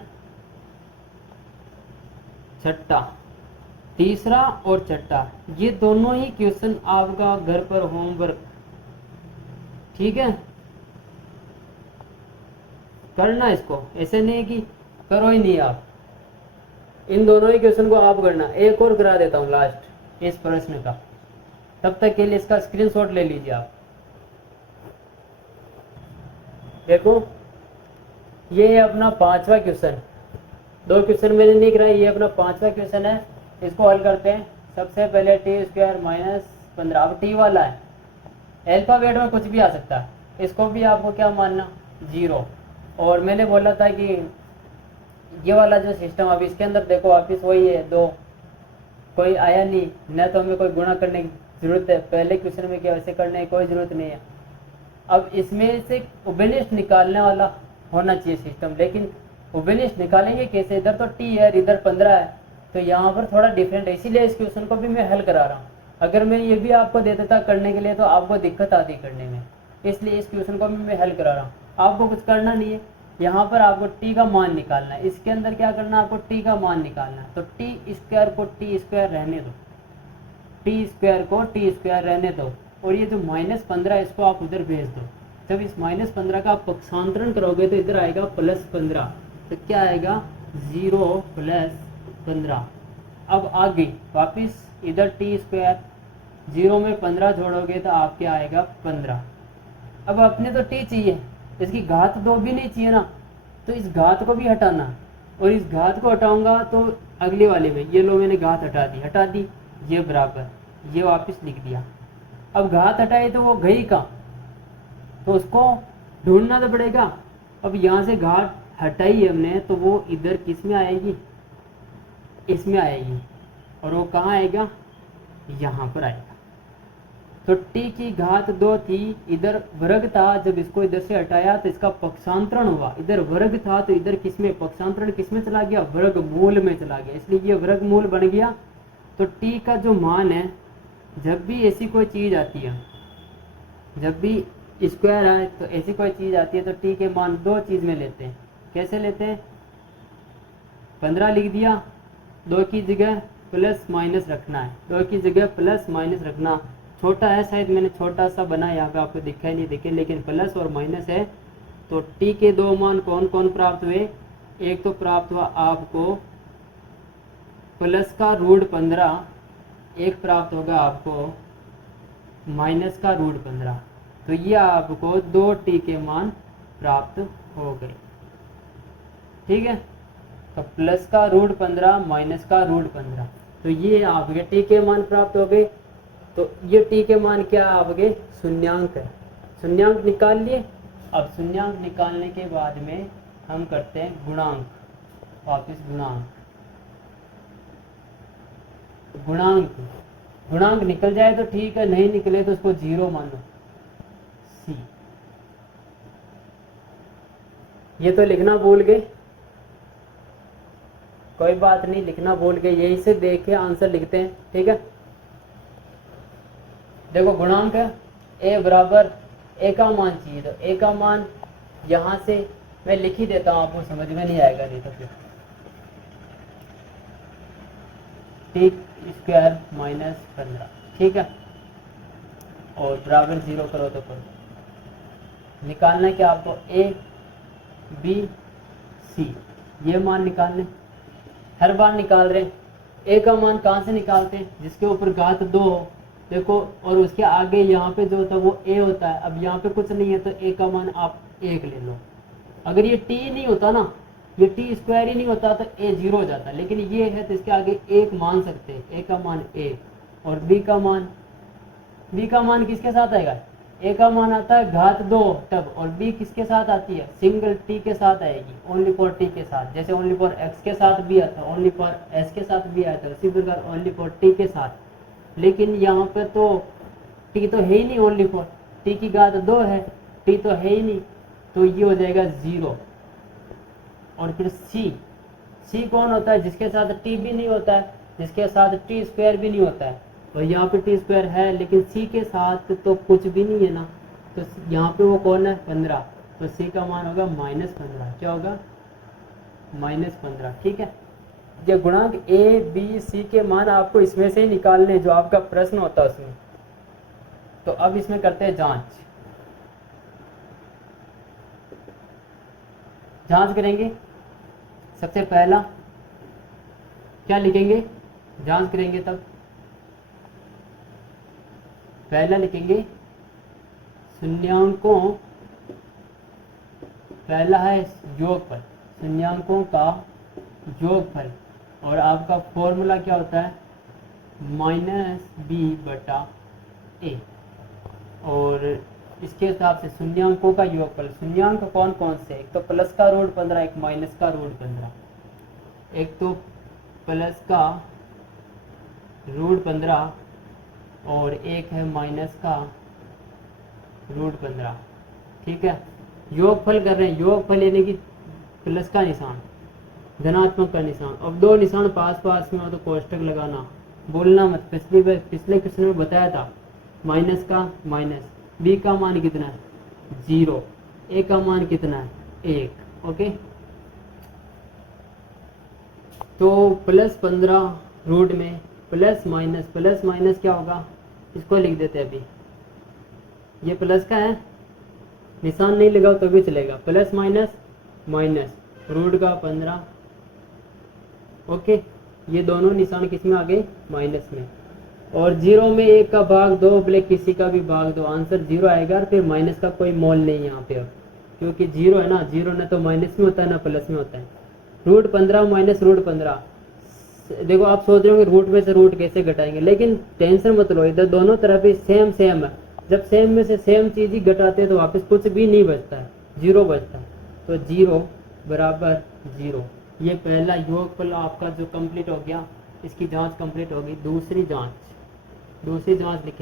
छठा, तीसरा और छठा, ये दोनों ही क्वेश्चन आपका घर पर होमवर्क, ठीक है, करना इसको, ऐसे नहीं कि करो ही नहीं आप, इन दोनों ही क्वेश्चन को आप करना। एक और करा देता हूँ लास्ट इस प्रश्न का, तब तक के लिए इसका स्क्रीनशॉट ले लीजिए आप। देखो ये है अपना पांचवा क्वेश्चन, 2 क्वेश्चन मैंने नहीं कराया, ये अपना पांचवा क्वेश्चन है। इसको हल करते हैं। सबसे पहले t² - 15, अब t वाला है, अल्फाबेट में कुछ भी आ सकता है, इसको भी आपको क्या मानना 0। और मैंने बोला था कि ये वाला जो सिस्टम, अब इसके अंदर देखो वापिस वही है 2, कोई आया नहीं, न तो हमें कोई गुणा करने की जरूरत है, पहले क्वेश्चन में क्या वैसे करने की कोई जरूरत नहीं है। अब इसमें से उभयनिष्ठ निकालने वाला होना चाहिए सिस्टम, लेकिन उभयनिष्ठ निकालेंगे कैसे, इधर तो t है इधर 15 है, तो यहाँ पर थोड़ा डिफरेंट है, इसीलिए इस क्वेश्चन को भी मैं हल करा रहा हूँ। अगर मैं ये भी आपको दे देता करने के लिए तो आपको दिक्कत आती करने में, इसलिए इस क्वेश्चन को भी मैं हल करा रहा हूँ। आपको कुछ करना नहीं है, यहाँ पर आपको t का मान निकालना है, इसके अंदर क्या करना है, आपको t का मान निकालना है। तो t² को t² रहने दो, t² को t² रहने दो, और ये जो -15 इसको आप उधर भेज दो, जब इस -15 का पक्षांतरण करोगे तो इधर आएगा +15, तो क्या आएगा 0 + 15। अब आगे वापस इधर t², 0 में 15 जोड़ोगे तो आपके आएगा 15। अब अपने तो t चाहिए, इसकी घात 2 भी नहीं चाहिए ना, तो इस घात को भी हटाना, और इस घात को हटाऊंगा तो अगले वाले में ये लो मैंने घात हटा दी, ये बराबर, ये वापस लिख दिया। अब घात हटाए तो वो गई कहाँ, तो उसको ढूंढना तो पड़ेगा। अब यहाँ से घात हटाई हमने तो वो इधर किस में आएगी, इसमें आएगी, और वो कहाँ आएगा, यहाँ पर आएगा। तो t की घात 2 थी, इधर वर्ग था, जब इसको इधर से हटाया तो इसका पक्षांतरण हुआ, इधर वर्ग था तो इधर किसमें पक्षांतरण किसमें चला गया, वर्गमूल में चला गया, इसलिए ये वर्गमूल बन गया। तो t का जो मान है, जब भी ऐसी कोई चीज़ आती है, जब भी स्क्वायर है तो ऐसी कोई चीज़ आती है तो t के मान 2 चीज़ में लेते हैं। कैसे लेते हैं, 15 लिख दिया, 2 की जगह प्लस माइनस रखना है, 2 की जगह प्लस माइनस रखना, छोटा है शायद मैंने छोटा सा बना यहाँ पे आपको दिखा ही नहीं, देखे, लेकिन प्लस और माइनस है। तो t के 2 मान कौन कौन प्राप्त हुए, एक तो प्राप्त हुआ आपको प्लस का √15, एक प्राप्त होगा आपको माइनस का √15। तो ये आपको 2t के मान प्राप्त हो गए। ठीक है, तो प्लस का √15 माइनस का √15, तो ये आपके t के मान प्राप्त हो गए। तो ये t के मान क्या आपके शून्यांक है, शून्यांक निकाल लिए। अब शून्यांक निकालने के बाद में हम करते हैं गुणांक, वापस गुणांक निकल जाए तो ठीक है, नहीं निकले तो उसको 0 मानो, c। ये तो लिखना भूल गए, कोई बात नहीं, लिखना भूल गए, यहीं से देख के आंसर लिखते हैं। ठीक है, देखो गुणांक है a बराबर a का मान चाहिए, तो a का मान यहाँ से मैं लिख ही देता हूँ, आपको समझ में नहीं आएगा नहीं तो फिर t² - 15। ठीक है, और बराबर 0 करो तो करो, निकालना है क्या आपको a b c, ये मान निकालने, हर बार निकाल रहे हैं। a का मान कहाँ से निकालते हैं, जिसके ऊपर घात 2 हो, देखो, और उसके आगे यहाँ पे जो होता है वो a होता है। अब यहाँ पे कुछ नहीं है तो a का मान आप 1 ले लो। अगर ये t नहीं होता ना, ये t² ही नहीं होता तो a 0 हो जाता, लेकिन ये है तो इसके आगे 1 मान सकते हैं, a का मान 1, और b का मान किसके साथ आएगा, a का मान आता है घात 2 तब, और b किसके साथ आती है, सिंगल t के साथ आएगी, ओनली फॉर t के साथ, जैसे ओनली फॉर x के साथ भी आता है, ओनली फॉर s के साथ भी आता है, उसी प्रकार ओनली फॉर t के साथ। लेकिन यहाँ पे तो t तो है ही नहीं, ओनली फॉर t की घात 2 है, t तो है ही नहीं, तो ये हो जाएगा 0। और फिर c कौन होता है, जिसके साथ t भी नहीं होता है, जिसके साथ t² भी नहीं होता है, और यहाँ पे t² है लेकिन c के साथ तो कुछ भी नहीं है ना, तो यहाँ पे वो कौन है 15, तो c का मान होगा -15। क्या होगा, -15। ठीक है, ये गुणांक a b c के मान आपको इसमें से ही निकालने, जो आपका प्रश्न होता है उसमें। तो अब इसमें करते हैं जांच करेंगे। सबसे पहला क्या लिखेंगे, जांच करेंगे तब पहला लिखेंगे शून्यांकों, पहला है योगफल, शून्यांकों का योगफल, और आपका फॉर्मूला क्या होता है -b/a, और इसके हिसाब से शून्यांकों का योगफल, शून्यांक कौन कौन से, एक तो प्लस का √15, एक माइनस का √15, एक तो प्लस का √15 और एक है माइनस का √15। ठीक है, योगफल कर रहे हैं, योगफल यानी कि प्लस का निशान, धनात्मक का निशान। अब 2 निशान पास पास में हो तो कोष्टक लगाना, बोलना मत। पिछले क्वेश्चन में बताया था, माइनस का माइनस, b का मान कितना है 0, a का मान कितना है 1। ओके, तो +15 रूट में प्लस माइनस क्या होगा, इसको लिख देते हैं अभी, ये प्लस का है निशान नहीं लगाओ तो भी चलेगा, प्लस माइनस माइनस रूट का 15। ओके, ये दोनों निशान किस में आ गए, माइनस में। और जीरो में एक का भाग दो, बोले किसी का भी भाग दो, आंसर जीरो आएगा। और फिर माइनस का कोई मोल नहीं यहाँ पे अब, क्योंकि जीरो है ना, जीरो ना तो माइनस में होता है ना प्लस में होता है। रूट 15 माइनस रूट 15, देखो आप सोच रहे होंगे रूट में से रूट कैसे घटाएंगे, लेकिन टेंशन मत लो, इधर दोनों तरफ ही सेम सेम है। जब सेम में से सेम चीज ही घटाते हैं तो वापस कुछ भी नहीं बचता है, जीरो बचता है। तो जीरो बराबर जीरो। ये पहला योगफल आपका जो कंप्लीट हो गया, इसकी जांच कंप्लीट होगी। दूसरी जांच लिखी